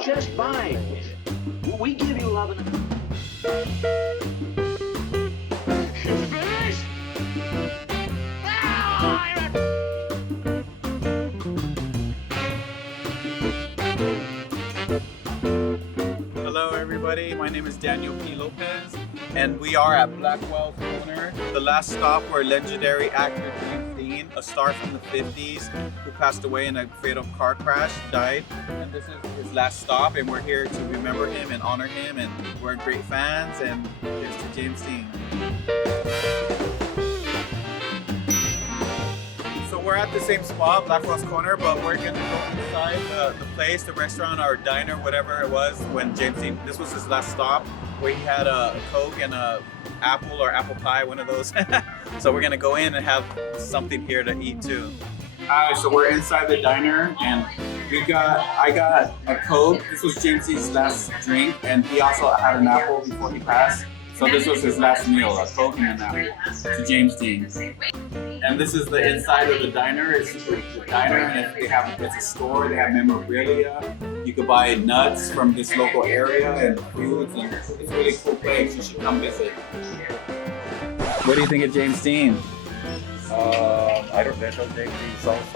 just fine. We give you love and... It's finished! Hello everybody, my name is DanielP'Lopez and we are at Blackwell's Corner, the last stop where legendary actor James Dean, a star from the 50s who passed away in a fatal car crash, died. And this is his last stop and we're here to remember him and honor him, and we're great fans, and here's to James Dean. So we're at the same spot, Blackwell's Corner, but we're gonna go inside the place, the restaurant or diner, whatever it was, when James Dean, this was his last stop, where he had a Coke and a apple or apple pie, one of those. So we're gonna go in and have something here to eat too. Alright, so we're inside the diner and I got a Coke. This was James Dean's last drink, and he also had an apple before he passed. So this was his last meal, a Coke and an apple to James Dean. And this is the inside of the diner. It's the diner, and it's a store. They have memorabilia. You could buy nuts from this local area and foods, and it's a really cool place. You should come visit. What do you think of James Dean? I don't know James Dean songs.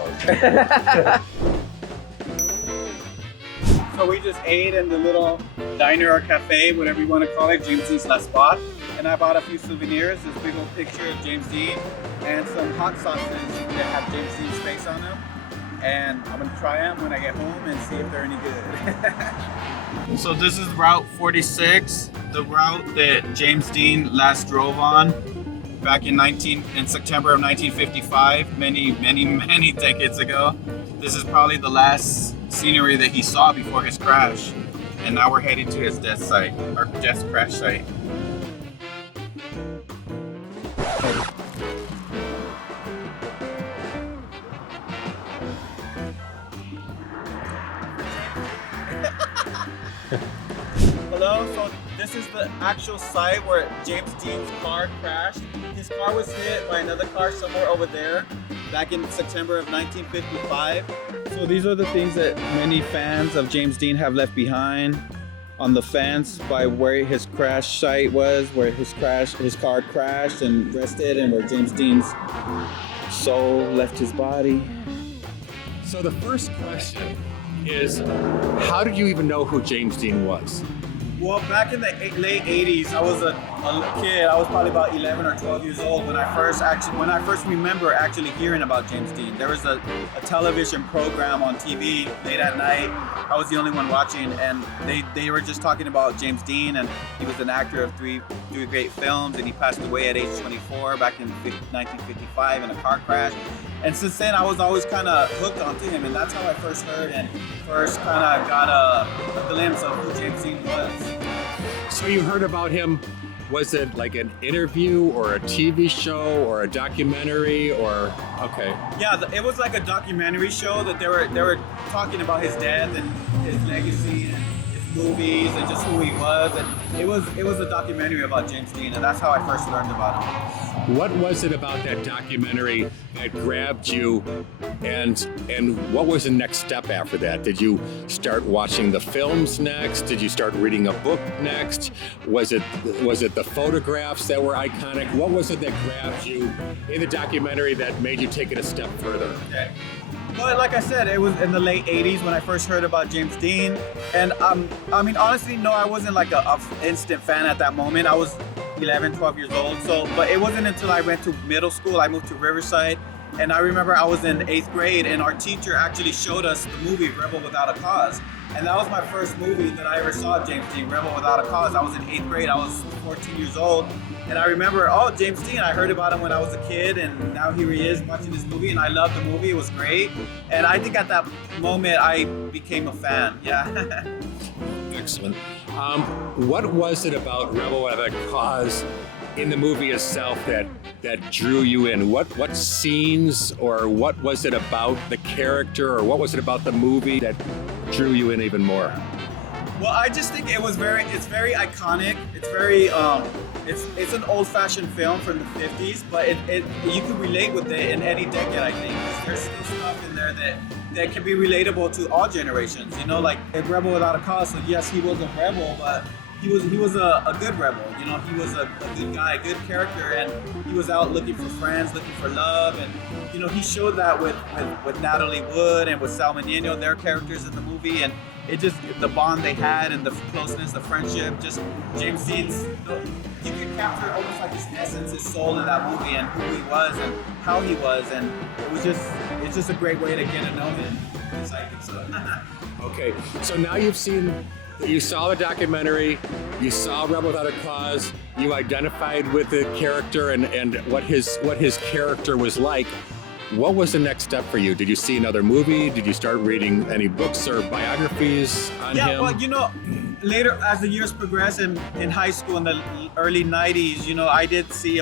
So we just ate in the little diner or cafe, whatever you want to call it, James Dean's last spot. And I bought a few souvenirs, this big old picture of James Dean and some hot sauces that have James Dean's face on them. And I'm gonna try them when I get home and see if they're any good. So this is Route 46, the route that James Dean last drove on back in September of 1955, many decades ago. This is probably the last scenery that he saw before his crash. And now we're heading to his death site, or death crash site. Hello, so this is the actual site where James Dean's car crashed. His car was hit by another car somewhere over there back in September of 1955. So these are the things that many fans of James Dean have left behind on the fence by where his crash site was, where his car crashed and rested, and where James Dean's soul left his body. So the first question is, how did you even know who James Dean was? Well, back in the late 80s, I was a kid. I was probably about 11 or 12 years old when I first remember actually hearing about James Dean. There was a television program on TV late at night. I was the only one watching, and they were just talking about James Dean, and he was an actor of three great films, and he passed away at age 24 back in 1955 in a car crash. And since then, I was always kind of hooked onto him, and that's how I first heard and first kind of got a glimpse of who James Dean was. So you heard about him, was it like an interview or a TV show or a documentary or, okay. Yeah, it was like a documentary show that they were talking about his death and his legacy and his movies and just who he was. And it was a documentary about James Dean, and that's how I first learned about him. What was it about that documentary that grabbed you, and what was the next step after that? Did you start watching the films next? Did you start reading a book next? Was it the photographs that were iconic? What was it that grabbed you in the documentary that made you take it a step further? Okay. Well, like I said, it was in the late 80s when I first heard about James Dean. And I mean, honestly, no, I wasn't like a instant fan at that moment. I was 11, 12 years old. But it wasn't until I went to middle school, I moved to Riverside. And I remember I was in 8th grade, and our teacher actually showed us the movie Rebel Without a Cause. And that was my first movie that I ever saw of James Dean, Rebel Without a Cause. I was in 8th grade, I was 14 years old. And I remember, oh, James Dean, I heard about him when I was a kid, and now here he is watching this movie, and I loved the movie, it was great. And I think at that moment, I became a fan, yeah. Excellent. What was it about Rebel Without a Cause in the movie itself that drew you in? What scenes, or what was it about the character, or what was it about the movie that drew you in even more? Well, I just think it's very iconic. It's very, it's an old-fashioned film from the 50s, but you can relate with it in any decade, I think. There's still stuff in there that that can be relatable to all generations. You know, like a rebel without a cause. So yes, he was a rebel, but he was a good rebel. You know, he was a good guy, a good character, and he was out looking for friends, looking for love, and you know, he showed that with Natalie Wood and with Salman Yeno, their characters in the movie, and it just, the bond they had and the closeness, the friendship, just James Dean's, you could capture almost like his essence, his soul in that movie and who he was and how he was, and it's just a great way to get to know him. So. Okay, so now you saw the documentary, you saw Rebel Without a Cause, you identified with the character and what his character was like. What was the next step for you? Did you see another movie? Did you start reading any books or biographies on him? Yeah, well, you know, later as the years progressed in high school in the early 90s, you know, I did see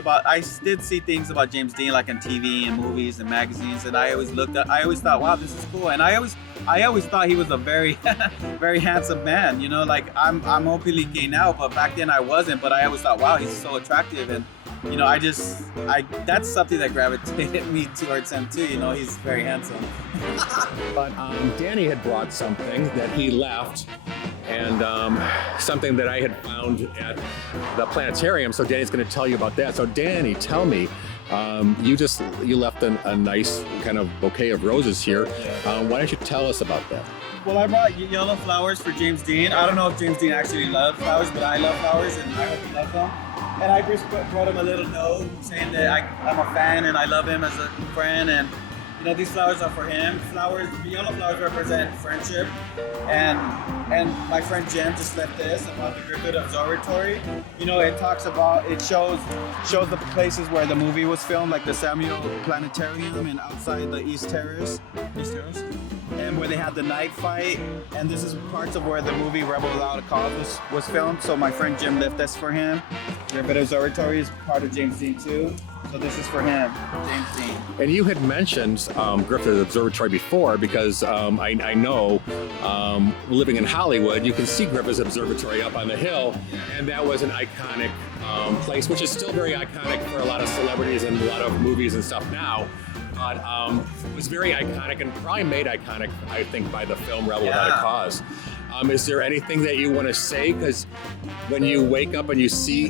things about James Dean like on TV and movies and magazines, and I always thought, wow, this is cool. And I always thought he was a very, very handsome man. You know, like I'm openly gay now, but back then I wasn't. But I always thought, wow, he's so attractive, and you know, that's something that gravitated me towards him too. You know, he's very handsome. But Danny had brought something that he left, and something that I had found at the planetarium. So Danny's going to tell you about that. So Danny, tell me. You left a nice kind of bouquet of roses here. Why don't you tell us about that? Well, I brought yellow flowers for James Dean. I don't know if James Dean actually loves flowers, but I love flowers, and I hope he loves them. And I just brought him a little note saying that I'm a fan and I love him as a friend. And you know, these flowers are for him. The yellow flowers represent friendship. And my friend Jim just left this about the Griffith Observatory. You know, it shows the places where the movie was filmed, like the Samuel Planetarium and outside the East Terrace, and where they had the night fight. And this is parts of where the movie Rebel Without a Cause was filmed. So my friend Jim left this for him. Griffith Observatory is part of James Dean too. So this is for him, James Dean. And you had mentioned Griffith Observatory before, because I know living in Hollywood, you can see Griffith Observatory up on the hill, and that was an iconic place, which is still very iconic for a lot of celebrities and a lot of movies and stuff now. But it was very iconic and probably made iconic, I think, by the film Rebel Without a Cause. Is there anything that you want to say? Because when you wake up and when you see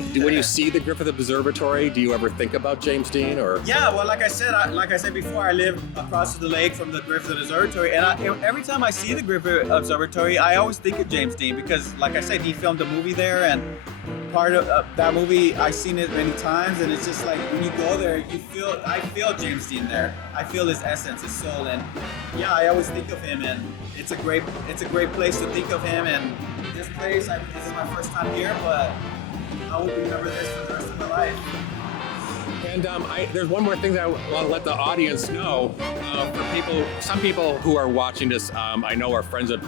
the Griffith Observatory, do you ever think about James Dean? Or yeah, well, like I said before, I live across the lake from the Griffith Observatory, and every time I see the Griffith Observatory, I always think of James Dean because, like I said, he filmed a movie there, and part of that movie, I've seen it many times, and it's just like when you go there, I feel James Dean there. I feel his essence, his soul, and yeah, I always think of him, and it's a great place to think of him. And this place, this is my first time here, but I will remember this for the rest of my life. And there's one more thing that I want to let the audience know. For some people who are watching this, I know are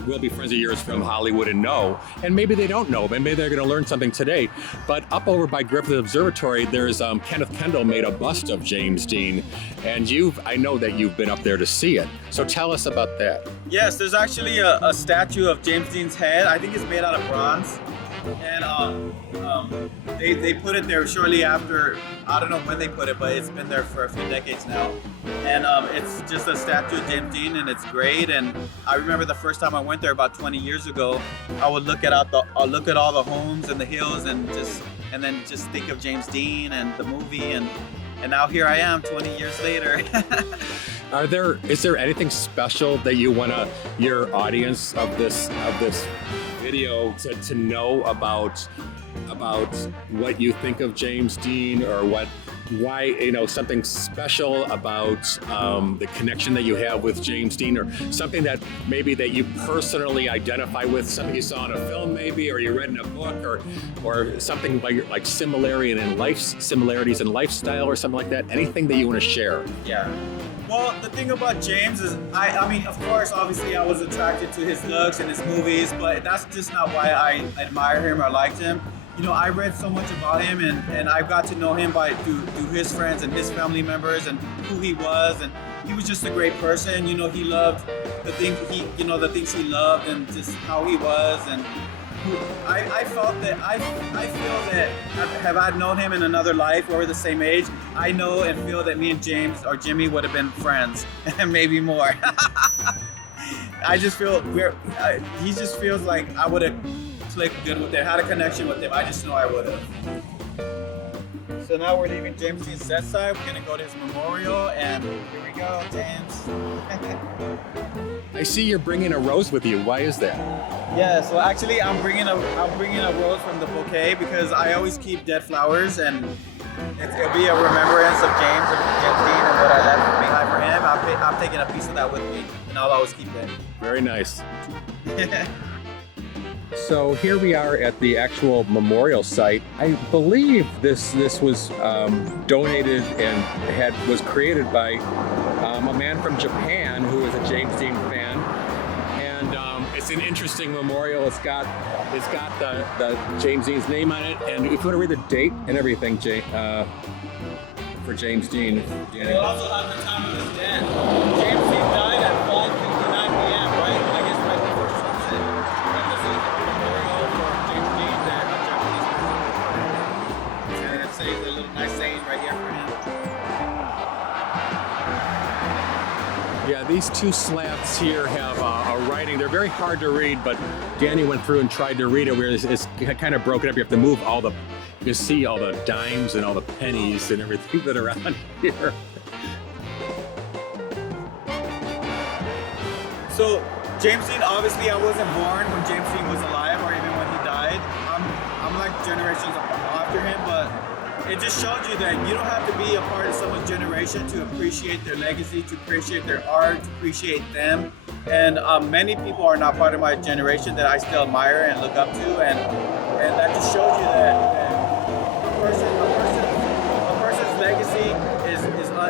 will be friends of yours from Hollywood and know, and maybe they don't know, but maybe they're going to learn something today. But up over by Griffith Observatory, there's Kenneth Kendall made a bust of James Dean, and I know that you've been up there to see it. So tell us about that. Yes, there's actually a statue of James Dean's head. I think it's made out of bronze. And they put it there shortly after, I don't know when they put it, but it's been there for a few decades now. And it's just a statue of James Dean, and it's great. And I remember the first time I went there about 20 years ago, I would look at all the homes and the hills, and then just think of James Dean and the movie, and now here I am 20 years later. Is there anything special that you want your audience of this video to know about what you think of James Dean, or why something special about the connection that you have with James Dean, or something that maybe that you personally identify with, something you saw in a film maybe, or you read in a book, or something like similarities in lifestyle or something like that? Anything that you want to share? Yeah. Well, the thing about James is, I mean, of course, obviously I was attracted to his looks and his movies, but that's just not why I admire him or liked him. You know, I read so much about him, and I got to know him through his friends and his family members and who he was, and he was just a great person. You know, he loved the things he loved, and just how he was, and I feel that have I known him in another life, or the same age, I know and feel that me and James or Jimmy would have been friends, and maybe more. I just feel he just feels like I would have clicked good with him, had a connection with him. I just know I would have. So now we're leaving James Dean's set side. We're gonna go to his memorial, and here we go, James. I see you're bringing a rose with you. Why is that? Yeah, so actually I'm bringing a rose from the bouquet because I always keep dead flowers, and it'll be a remembrance of James Dean and what I left behind for him. I'm taking a piece of that with me, and I'll always keep it. Very nice. So here we are at the actual memorial site. I believe this was donated and was created by a man from Japan who is a James Dean fan, and it's an interesting memorial. It's got the James Dean's name on it, and if you want to read the date and everything, for James Dean. It also has the time of his death. James Dean died at 5:59 p.m. right? I guess right before sunset. And this is a memorial for James Dean that a Japanese person. And it says a little nice saying right here for him. Yeah, these two slabs here have a writing. They're very hard to read, but Danny went through and tried to read it. Where it's kind of broken up. You have to move all the. You can see all the dimes and all the pennies and everything that are on here. So James Dean, obviously I wasn't born when James Dean was alive or even when he died. I'm like generations after him, but it just showed you that you don't have to be a part of someone's generation to appreciate their legacy, to appreciate their art, to appreciate them. And many people are not part of my generation that I still admire and look up to, and that just shows you that a person's legacy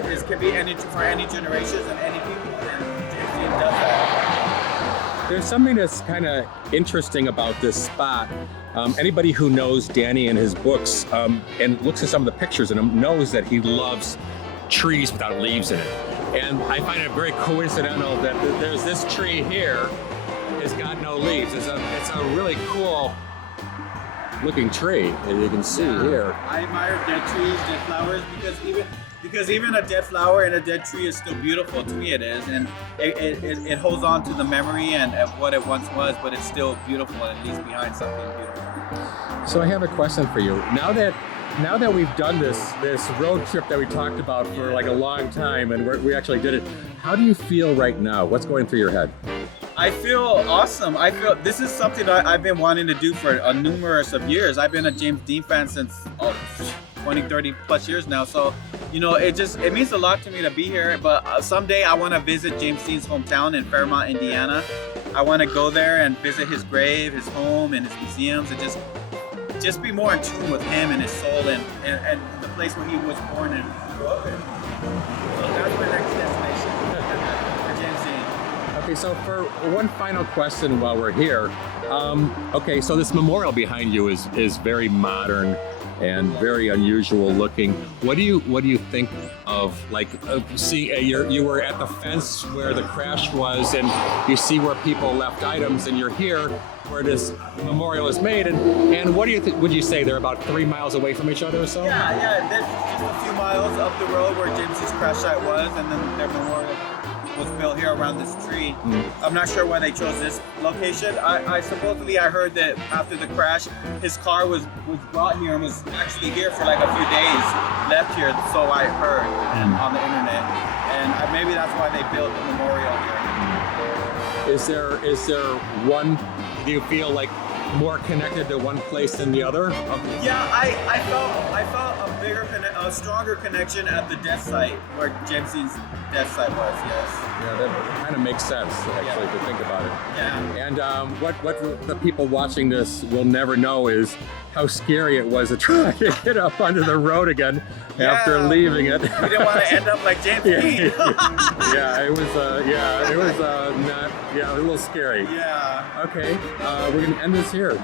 is can be for any generations and any people, and James Dean does that. There's something that's kind of interesting about this spot. Anybody who knows Danny and his books and looks at some of the pictures in them knows that he loves trees without leaves in it. And I find it very coincidental that there's this tree here. It's got no leaves. It's a really cool looking tree, as you can see here. I admire dead trees, dead flowers, because even a dead flower and a dead tree is still beautiful. To me it is, and it holds on to the memory and of what it once was, but it's still beautiful and it leaves behind something beautiful. So I have a question for you. Now that we've done this road trip that we talked about for like a long time, and we actually did it, how do you feel right now? What's going through your head? I feel awesome. I feel this is something that I've been wanting to do for a numerous of years. I've been a James Dean fan since 20, 30 plus years now. So, you know, it means a lot to me to be here. But someday I want to visit James Dean's hometown in Fairmont, Indiana. I want to go there and visit his grave, his home, and his museums, and just be more in tune with him and his soul and the place where he was born and grew up in. So that's my next destination for James Dean. Okay, so for one final question while we're here, okay, so this memorial behind you is very modern and very unusual looking. What do you think of, like, see you were at the fence where the crash was, and you see where people left items, and you're here where this memorial is made, and what do you would you say they're about 3 miles away from each other or so? Yeah, there's just a few miles up the road where James's crash site was, and then their memorial was built here around this tree. I'm not sure why they chose this location. I supposedly I heard that after the crash, his car was brought here and was actually here for like a few days, left here, so I heard on the internet, and maybe that's why they built the memorial here. Is there one? Do you feel like more connected to one place than the other? Yeah, I felt a stronger connection at the death site where James Dean's death site was. Yes. Yeah, that kind of makes sense actually to think about it. Yeah. And what the people watching this will never know is how scary it was to try to get up onto the road again after leaving it. We didn't want to end up like James Dean. It was a little scary. Yeah. Okay, we're gonna end this here.